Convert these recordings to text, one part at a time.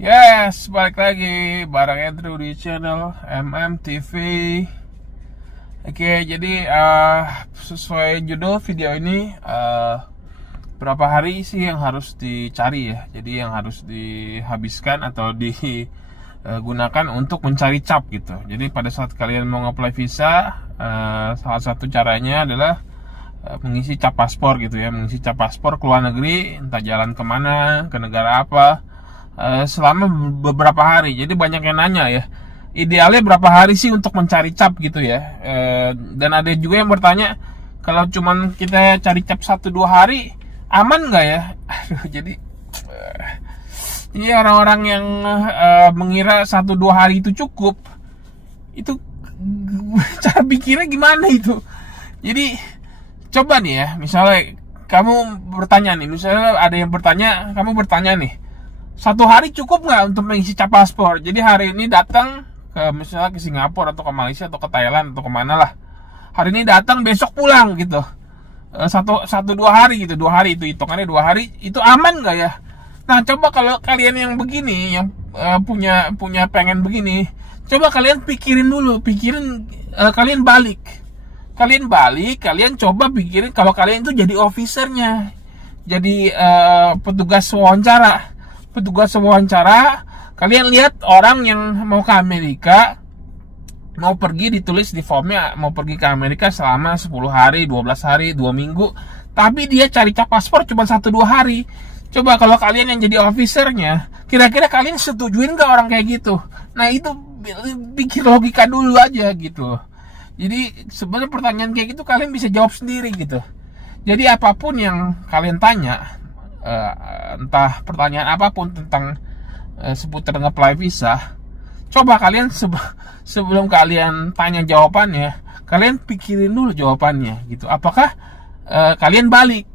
Yes, balik lagi bareng Andrew di channel MMTV. Oke, jadi sesuai judul video ini, berapa hari sih yang harus dicari ya? Jadi yang harus dihabiskan atau digunakan untuk mencari cap gitu. Jadi pada saat kalian mau nge-apply visa, salah satu caranya adalah mengisi cap paspor gitu ya, mengisi cap paspor ke luar negeri, entah jalan kemana, ke negara apa, selama beberapa hari. Jadi banyak yang nanya ya, idealnya berapa hari sih untuk mencari cap gitu ya. Dan ada juga yang bertanya, kalau cuman kita cari cap 1-2 hari aman nggak ya? Jadi ini orang-orang yang mengira 1-2 hari itu cukup, itu cara pikirnya gimana itu? Jadi coba nih ya, misalnya kamu bertanya nih, misalnya ada yang bertanya, kamu bertanya nih, 1 hari cukup nggak untuk mengisi cap paspor? Jadi hari ini datang ke misalnya ke Singapura atau ke Malaysia atau ke Thailand atau kemana lah, hari ini datang besok pulang gitu, 1-2 hari gitu, 2 hari itu hitungannya 2 hari, itu aman nggak ya? Nah coba kalau kalian yang begini, yang punya pengen begini, coba kalian pikirin dulu, kalian balik, kalian coba pikirin kalau kalian itu jadi officernya, jadi petugas wawancara, kalian lihat orang yang mau ke Amerika, mau pergi, ditulis di formnya mau pergi ke Amerika selama 10 hari, 12 hari, 2 minggu, tapi dia cari cap paspor cuma 1-2 hari. Coba kalau kalian yang jadi officernya, kira-kira kalian setujuin gak orang kayak gitu? Nah itu pikir logika dulu aja gitu. Jadi sebenarnya pertanyaan kayak gitu kalian bisa jawab sendiri gitu. Jadi apapun yang kalian tanya, entah pertanyaan apapun tentang seputar nge-apply visa, coba kalian sebelum kalian tanya jawabannya, kalian pikirin dulu jawabannya gitu. Apakah kalian balik?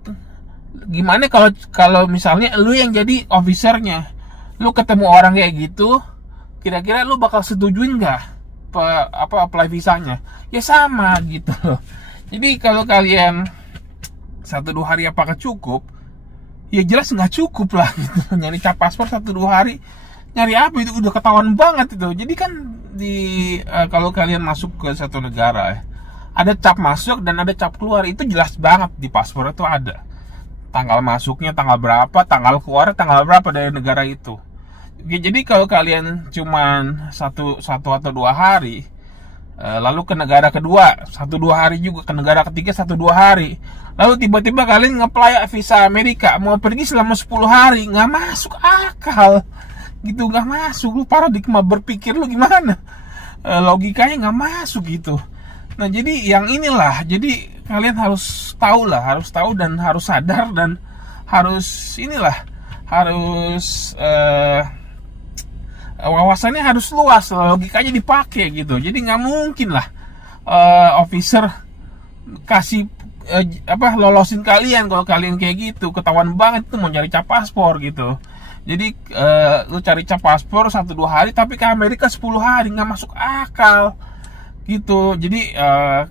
Gimana kalau misalnya lu yang jadi officernya, lu ketemu orang kayak gitu, kira-kira lu bakal setujuin nggak apply visanya? Ya sama gitu loh. Jadi kalau kalian 1-2 hari apakah cukup? Ya jelas nggak cukup lah gitu. Nyari cap paspor 1-2 hari, nyari apa itu udah ketahuan banget itu. Jadi kan kalau kalian masuk ke satu negara, ada cap masuk dan ada cap keluar, itu jelas banget di paspor itu ada tanggal masuknya tanggal berapa, tanggal keluar tanggal berapa dari negara itu. Jadi kalau kalian cuman 1 atau 2 hari, lalu ke negara kedua 1-2 hari juga, ke negara ketiga 1-2 hari, lalu tiba-tiba kalian nge-apply visa Amerika, mau pergi selama 10 hari, nggak masuk akal gitu, nggak masuk. Lu paradigma berpikir lu gimana, logikanya nggak masuk gitu. Nah jadi yang inilah, jadi kalian harus tahu dan harus sadar dan harus wawasannya harus luas, logikanya dipakai gitu. Jadi nggak mungkin lah officer kasih lolosin kalian kalau kalian kayak gitu, ketahuan banget itu mau cari cap paspor gitu. Jadi lu cari cap paspor 1-2 hari tapi ke Amerika 10 hari, nggak masuk akal gitu. Jadi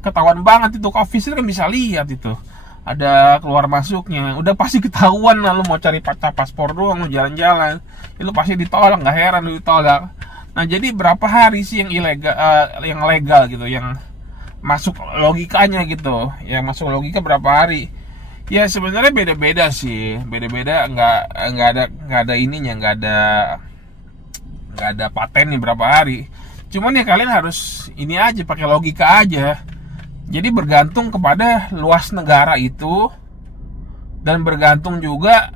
ketahuan banget itu, officer kan bisa lihat itu ada keluar masuknya, udah pasti ketahuan lah. Lu mau cari cap paspor doang, lu jalan-jalan, itu pasti ditolak, nggak heran lu ditolak. Nah jadi berapa hari sih yang ilegal, yang legal gitu, yang masuk logikanya gitu, yang masuk logika berapa hari? Ya sebenarnya beda-beda sih, beda-beda, nggak ada ininya, nggak ada paten nih berapa hari. Cuman ya kalian harus ini aja, pakai logika aja. Jadi bergantung kepada luas negara itu, dan bergantung juga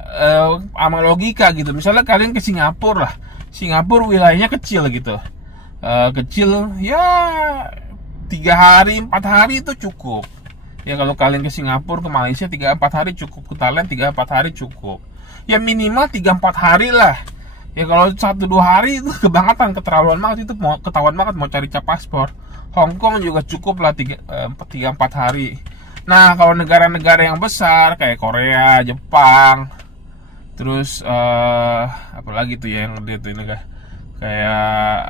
sama logika gitu. Misalnya kalian ke Singapura lah, Singapura wilayahnya kecil gitu, kecil ya 3 hari 4 hari itu cukup ya. Kalau kalian ke Singapura, ke Malaysia 3-4 hari cukup, ke Thailand 3-4 hari cukup ya, minimal 3-4 hari lah ya. Kalau 1-2 hari itu kebangetan, keterlaluan banget, itu mau ketahuan banget mau cari cap paspor. Hong Kong juga cukup lah 3-4 hari. Nah kalau negara-negara yang besar kayak Korea, Jepang, terus apalagi tuh ya yang dia tuh negara kayak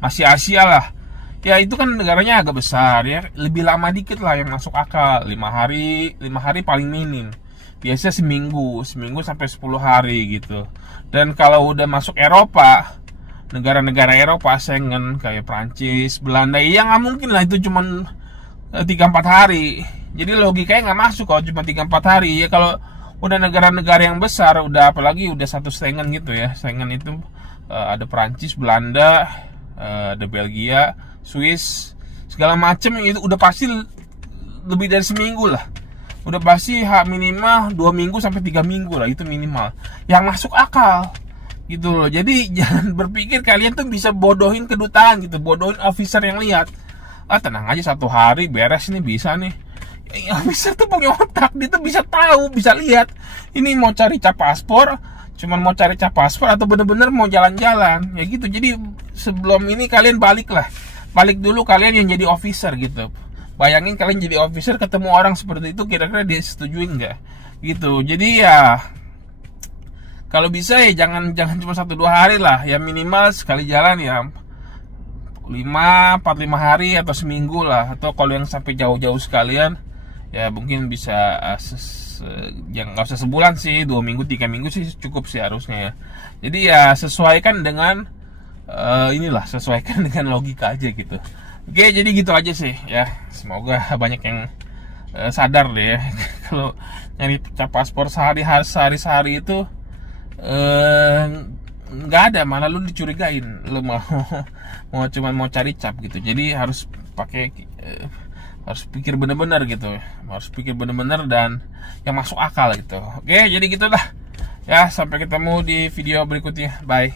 masih Asia lah ya, itu kan negaranya agak besar ya, lebih lama dikit lah yang masuk akal, 5 hari paling minim. biasanya seminggu sampai 10 hari gitu. Dan kalau udah masuk Eropa, negara-negara Eropa Schengen kayak Prancis, Belanda, ya nggak mungkin lah itu cuman 3-4 hari. Jadi logikanya nggak masuk kalau cuma 3-4 hari. Ya kalau udah negara-negara yang besar, udah apalagi udah satu Schengen gitu ya. Schengen itu ada Prancis, Belanda, ada Belgia, Swiss, segala macam, itu udah pasti lebih dari seminggu lah. Udah pasti minimal 2 minggu sampai 3 minggu lah, itu minimal. Yang masuk akal gitu loh. Jadi jangan berpikir kalian tuh bisa bodohin kedutaan gitu, bodohin officer yang lihat. Tenang aja 1 hari beres nih, bisa nih. Officer tuh punya otak, dia tuh bisa tahu, bisa lihat ini mau cari cap paspor, cuman mau cari cap paspor atau bener-bener mau jalan-jalan ya gitu. Jadi sebelum ini kalian balik dulu kalian yang jadi officer gitu. Bayangin kalian jadi officer ketemu orang seperti itu, kira-kira dia setujui nggak gitu. Jadi ya kalau bisa ya jangan cuma 1-2 hari lah, ya minimal sekali jalan ya 4-5 hari atau seminggu lah. Atau kalau yang sampai jauh-jauh sekalian ya mungkin bisa yang nggak usah sebulan sih, 2 minggu 3 minggu sih cukup sih harusnya ya. Jadi ya sesuaikan dengan sesuaikan dengan logika aja gitu. Oke, jadi gitu aja sih ya. Semoga banyak yang sadar deh ya. Kalau nyari cap paspor sehari itu nggak ada, malah lu dicurigain lu mau cari cap gitu. Jadi harus pikir bener-bener gitu, harus pikir bener-bener dan yang masuk akal gitu. Oke, jadi gitulah ya, sampai ketemu di video berikutnya, bye.